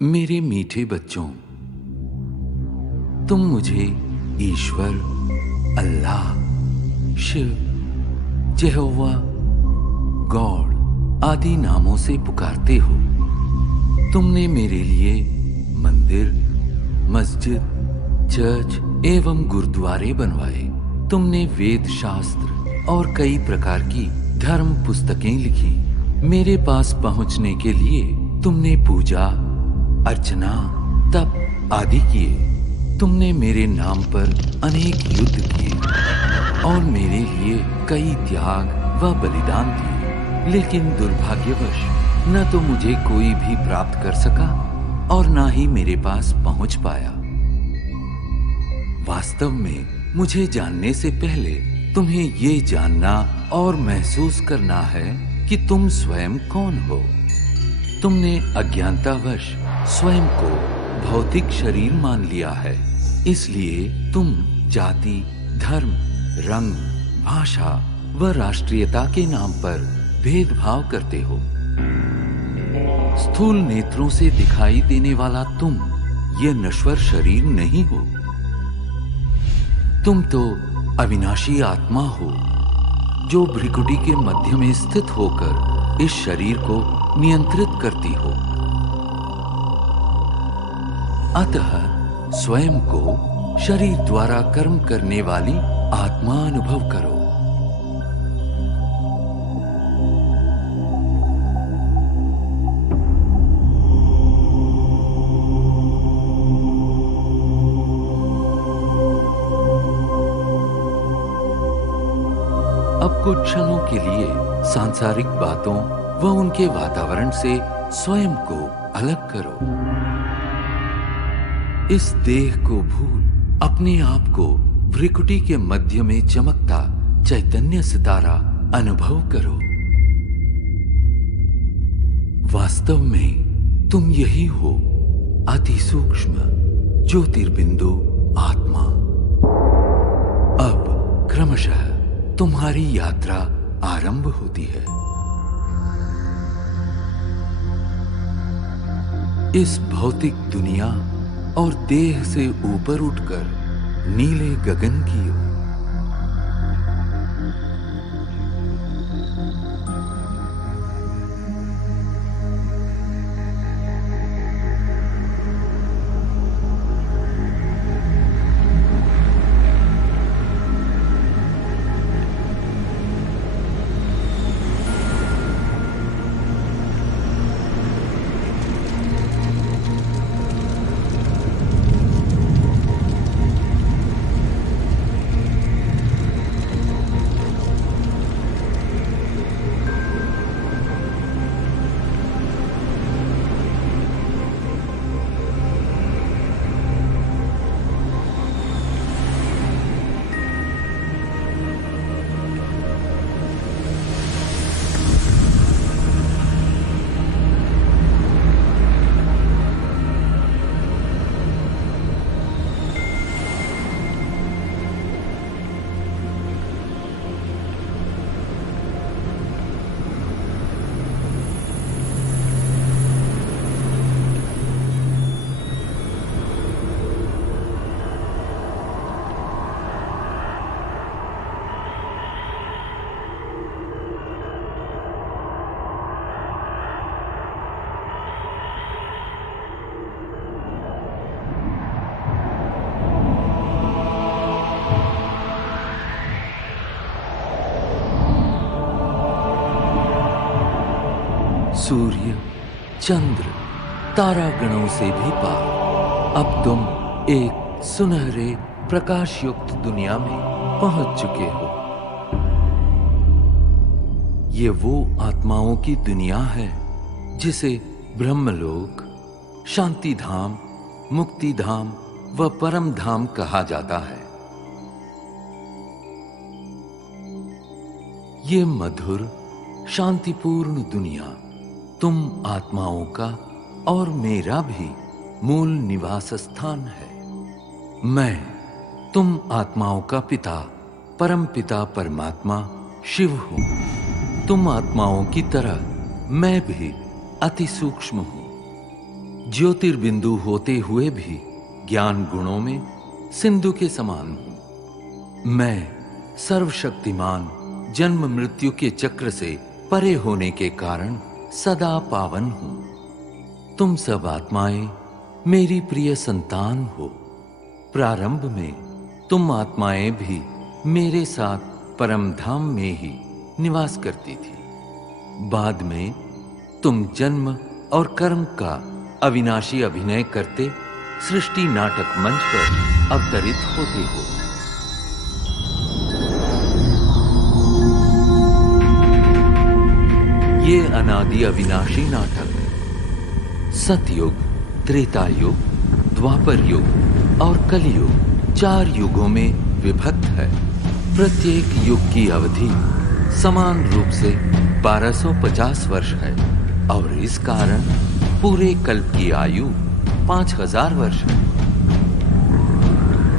मेरे मीठे बच्चों, तुम मुझे ईश्वर, अल्लाह, शिव, यहोवा, गॉड आदि नामों से पुकारते हो। तुमने मेरे लिए मंदिर, मस्जिद, चर्च एवं गुरुद्वारे बनवाए। तुमने वेद शास्त्र और कई प्रकार की धर्म पुस्तकें लिखी। मेरे पास पहुंचने के लिए तुमने पूजा, अर्चना, तप आदि किए। तुमने मेरे नाम पर अनेक युद्ध किए और मेरे लिए कई त्याग व बलिदान दिए। लेकिन दुर्भाग्यवश न तो मुझे कोई भी प्राप्त कर सका और न ही मेरे पास पहुंच पाया। वास्तव में मुझे जानने से पहले तुम्हें ये जानना और महसूस करना है कि तुम स्वयं कौन हो। तुमने अज्ञानतावश स्वयं को भौतिक शरीर मान लिया है। इसलिए तुम जाति, धर्म, रंग, भाषा व राष्ट्रीयता के नाम पर भेदभाव करते हो। स्थूल नेत्रों से दिखाई देने वाला तुम ये नश्वर शरीर नहीं हो। तुम तो अविनाशी आत्मा हो जो भ्रिकुटी के मध्य में स्थित होकर इस शरीर को नियंत्रित करती हो। अतः स्वयं को शरीर द्वारा कर्म करने वाली आत्मा अनुभव करो। अब कुछ क्षणों के लिए सांसारिक बातों व उनके वातावरण से स्वयं को अलग करो। इस देह को भूल अपने आप को भ्रिकुटी के मध्य में चमकता चैतन्य सितारा अनुभव करो। वास्तव में तुम यही हो, अति सूक्ष्म ज्योतिर्बिंदु आत्मा। अब क्रमशः तुम्हारी यात्रा आरंभ होती है। इस भौतिक दुनिया और देह से ऊपर उठकर नीले गगन की ओर। सूर्य, चंद्र, तारागणों से भी पार अब तुम एक सुनहरे प्रकाश युक्त दुनिया में पहुंच चुके हो। ये वो आत्माओं की दुनिया है जिसे ब्रह्मलोक, शांति धाम, मुक्ति धाम व परम धाम कहा जाता है। ये मधुर, शांतिपूर्ण दुनिया तुम आत्माओं का और मेरा भी मूल निवास स्थान है। मैं तुम आत्माओं का पिता, परम पिता परमात्मा शिव हूं। तुम आत्माओं की तरह मैं भी अति सूक्ष्म हूं। ज्योतिर्बिंदु होते हुए भी ज्ञान गुणों में सिंधु के समान हूं। मैं सर्वशक्तिमान जन्म मृत्यु के चक्र से परे होने के कारण सदा पावन हूं। तुम सब आत्माएं मेरी प्रिय संतान हो। प्रारंभ में तुम आत्माएं भी मेरे साथ परम धाम में ही निवास करती थी। बाद में तुम जन्म और कर्म का अविनाशी अभिनय करते सृष्टि नाटक मंच पर अवतरित होते हो। ये अनादि अविनाशी नाटक सतयुग, त्रेता युग, द्वापर युग और कलियुग 4 युगों में विभक्त है। प्रत्येक युग की अवधि समान रूप से 1250 वर्ष है और इस कारण पूरे कल्प की आयु 5000 वर्ष है।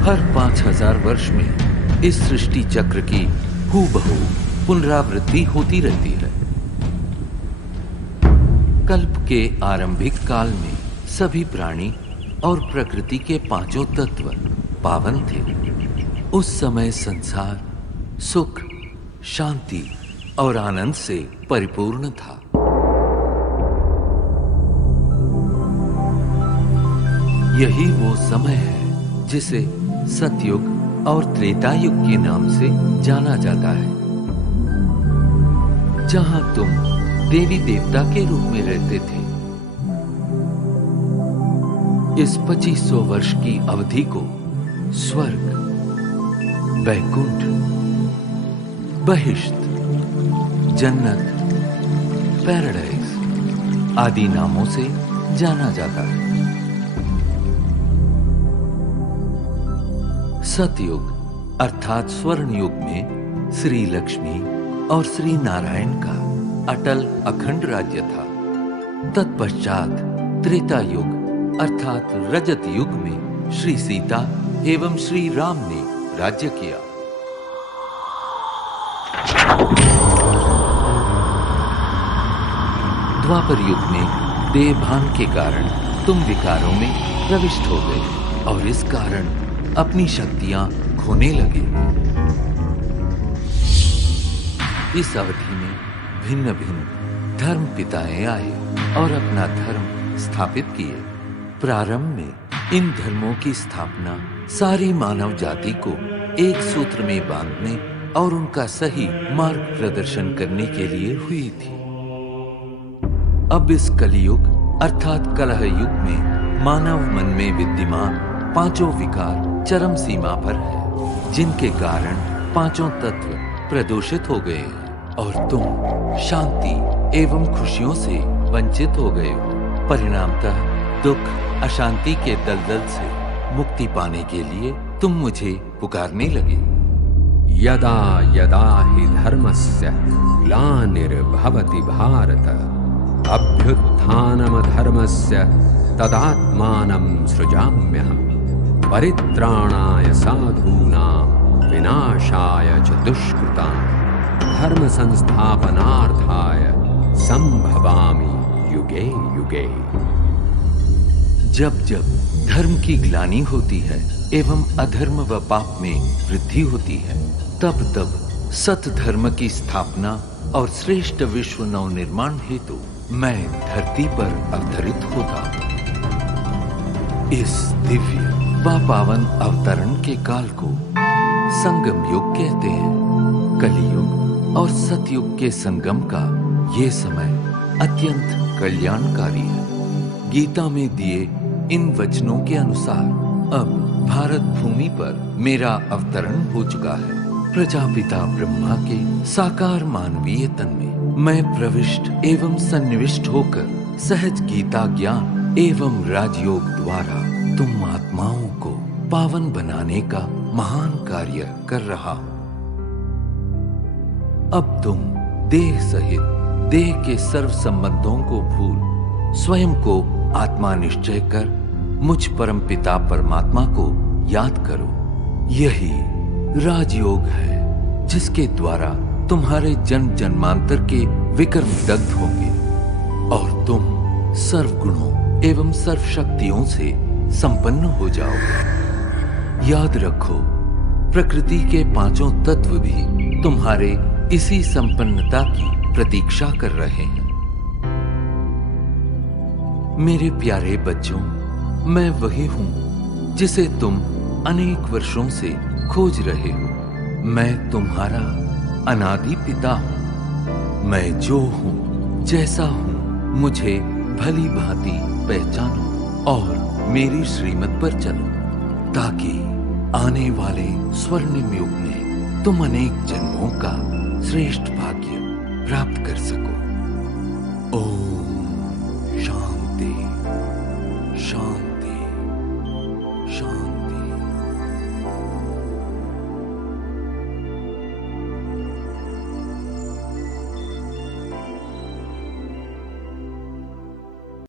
हर 5000 वर्ष में इस सृष्टि चक्र की हूबहू पुनरावृत्ति होती रहती है। कल्प के आरंभिक काल में सभी प्राणी और प्रकृति के 5 तत्व पावन थे। उस समय संसार सुख, शांति और आनंद से परिपूर्ण था। यही वो समय है जिसे सतयुग और त्रेता युग के नाम से जाना जाता है, जहां तुम देवी देवता के रूप में रहते थे। इस 2500 वर्ष की अवधि को स्वर्ग, वैकुंठ, बहिष्त, जन्नत, पैराडाइज आदि नामों से जाना जाता है। सतयुग अर्थात स्वर्ण युग में श्री लक्ष्मी और श्री नारायण का अटल अखंड राज्य था। तत्पश्चात त्रेता युग अर्थात रजत युग में श्री सीता एवं श्री राम ने राज्य किया। द्वापर युग में देवभान के कारण तुम विकारों में प्रविष्ट हो गए और इस कारण अपनी शक्तियां खोने लगे। इस अवधि में भिन्न भिन्न धर्म पिताएं आए और अपना धर्म स्थापित किए। प्रारंभ में इन धर्मों की स्थापना सारी मानव जाति को एक सूत्र में बांधने और उनका सही मार्ग प्रदर्शन करने के लिए हुई थी। अब इस कलियुग अर्थात कलह युग में मानव मन में विद्यमान 5 विकार चरम सीमा पर है, जिनके कारण 5 तत्व प्रदूषित हो गए हैं और तुम शांति एवं खुशियों से वंचित हो गए हो। परिणामतः दुख, अशांति के दलदल से मुक्ति पाने के लिए तुम मुझे पुकारने लगे। यदा यदा हि धर्मस्य ग्लानिर्भवति भारत अभ्युत्थानमधर्मस्य तदात्मानं सृजाम्यहम् परित्राणाय साधूनां विनाशाय च दुष्कृतां धर्म संस्थापनार्थाय संभवामि युगे युगे। जब जब धर्म की ग्लानि होती है एवं अधर्म व पाप में वृद्धि होती है, तब तब सत धर्म की स्थापना और श्रेष्ठ विश्व नवनिर्माण हेतु मैं धरती पर अवतरित होता। इस दिव्य व पावन अवतरण के काल को संगम युग कहते हैं। कलियुग और सतयुग के संगम का ये समय अत्यंत कल्याणकारी है। गीता में दिए इन वचनों के अनुसार अब भारत भूमि पर मेरा अवतरण हो चुका है। प्रजापिता ब्रह्मा के साकार मानवीय तन में मैं प्रविष्ट एवं सन्निविष्ट होकर सहज गीता ज्ञान एवं राजयोग द्वारा तुम आत्माओं को पावन बनाने का महान कार्य कर रहा हूं। अब तुम देह सहित देह के सर्व संबंधों को भूल स्वयं को आत्मा निश्चय कर मुझ परम पिता परमात्मा को याद करो। यही राजयोग है जिसके द्वारा तुम्हारे जन्म जन्मांतर के विकर्म दग्ध होंगे और तुम सर्वगुणों एवं सर्वशक्तियों से संपन्न हो जाओगे। याद रखो, प्रकृति के पांचों तत्व भी तुम्हारे इसी संपन्नता की प्रतीक्षा कर रहे हैं। मेरे प्यारे बच्चों, मैं वही हूं जिसे तुम अनेक वर्षों से खोज रहे हो। मैं तुम्हारा अनादि पिता हूं। मैं जो हूं, जैसा हूं, मुझे भली भांति पहचानो और मेरी श्रीमत पर चलो, ताकि आने वाले स्वर्णिम युग में तुम अनेक जन्मों का श्रेष्ठ भाग्य प्राप्त कर सको। ओम